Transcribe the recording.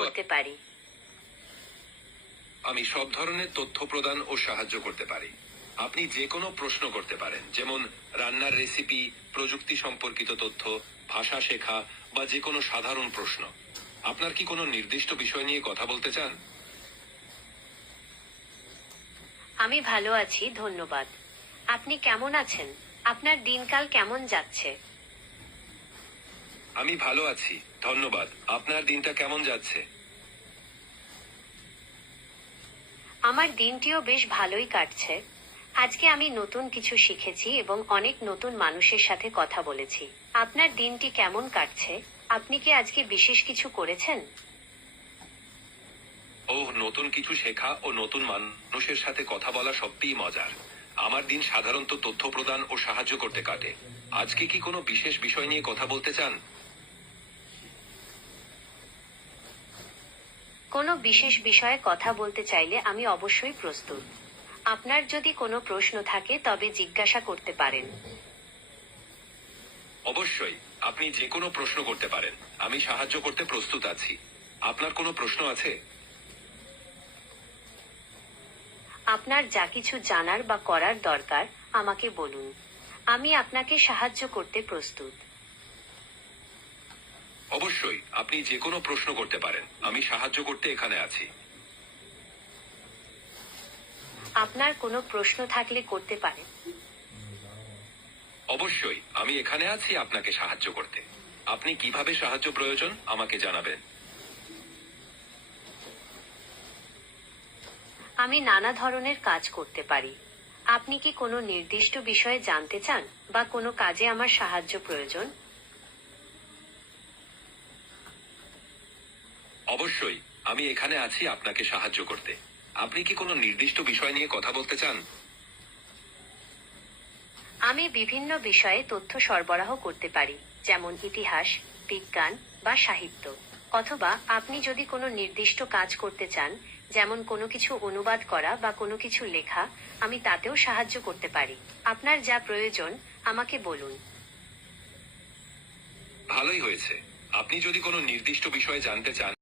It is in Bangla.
করতে পারি। আমি সব ধরনের তথ্য প্রদান ও সাহায্য করতে পারি। আপনি যে কোনো প্রশ্ন করতে পারেন যেমন রান্নার রেসিপি প্রযুক্তি সম্পর্কিত তথ্য ভাষা শেখা বা যে কোনো সাধারণ প্রশ্ন। আপনার কি কোনো নির্দিষ্ট বিষয় নিয়ে কথা বলতে চান? আমি ভালো আছি ধন্যবাদ। আপনি কেমন আছেন? আপনার দিনকাল কেমন যাচ্ছে? আমি ভালো আছি ধন্যবাদ। আপনার দিনটা কেমন যাচ্ছে? আমার দিনটিও বেশ ভালোই কাটছে। আজকে আমি নতুন কিছু শিখেছি এবং অনেক নতুন মানুষের সাথে কথা বলেছি। আপনার দিনটি কেমন কাটছে? আপনি কি আজকে বিশেষ কিছু করেছেন? ও নতুন কিছু শেখা ও নতুন মানুষের সাথে কথা বলা সত্যিই মজার। আমার দিন সাধারণত তথ্য প্রদান ও সাহায্য করতে কাটে। আজকে কি কোনো বিশেষ বিষয় নিয়ে কথা বলতে চান? কোনো বিশেষ বিষয়ে কথা বলতে চাইলে আমি অবশ্যই প্রস্তুত। আপনার যদি কোনো প্রশ্ন থাকে তবে জিজ্ঞাসা করতে পারেন। অবশ্যই আপনি যে কোনো প্রশ্ন করতে পারেন। আমি সাহায্য করতে প্রস্তুত আছি। আপনার কোনো প্রশ্ন আছে? আপনার যা কিছু জানার বা করার দরকার আমাকে বলুন। আমি আপনাকে সাহায্য করতে প্রস্তুত। অবশ্যই আপনি যে কোনো প্রশ্ন করতে পারেন। আমি সাহায্য করতে এখানে আছি। আপনার কোনো প্রশ্ন থাকলে করতে পারেন। অবশ্যই আমি এখানে আছি আপনাকে সাহায্য করতে। আপনি কীভাবে সাহায্য প্রয়োজন আমাকে জানাবেন। আমি নানা ধরনের কাজ করতে পারি। আপনি কি কোনো নির্দিষ্ট বিষয়ে জানতে চান বা কোনো কাজে আমার সাহায্য প্রয়োজন? অবশ্যই আমি এখানে আছি আপনাকে সাহায্য করতে। আপনি কি কোনো নির্দিষ্ট বিষয় নিয়ে কথা বলতে চান? আমি বিভিন্ন বিষয়ে তথ্য সরবরাহ করতে পারি যেমন ইতিহাস বিজ্ঞান বা সাহিত্য। অথবা আপনি যদি কোনো নির্দিষ্ট কাজ করতে চান যেমন কোনো কিছু অনুবাদ করা বা কোনো কিছু লেখা আমি তাতেও সাহায্য করতে পারি। আপনার যা প্রয়োজন আমাকে বলুন। ভালোই হয়েছে। আপনি যদি কোনো নির্দিষ্ট বিষয়ে জানতে চান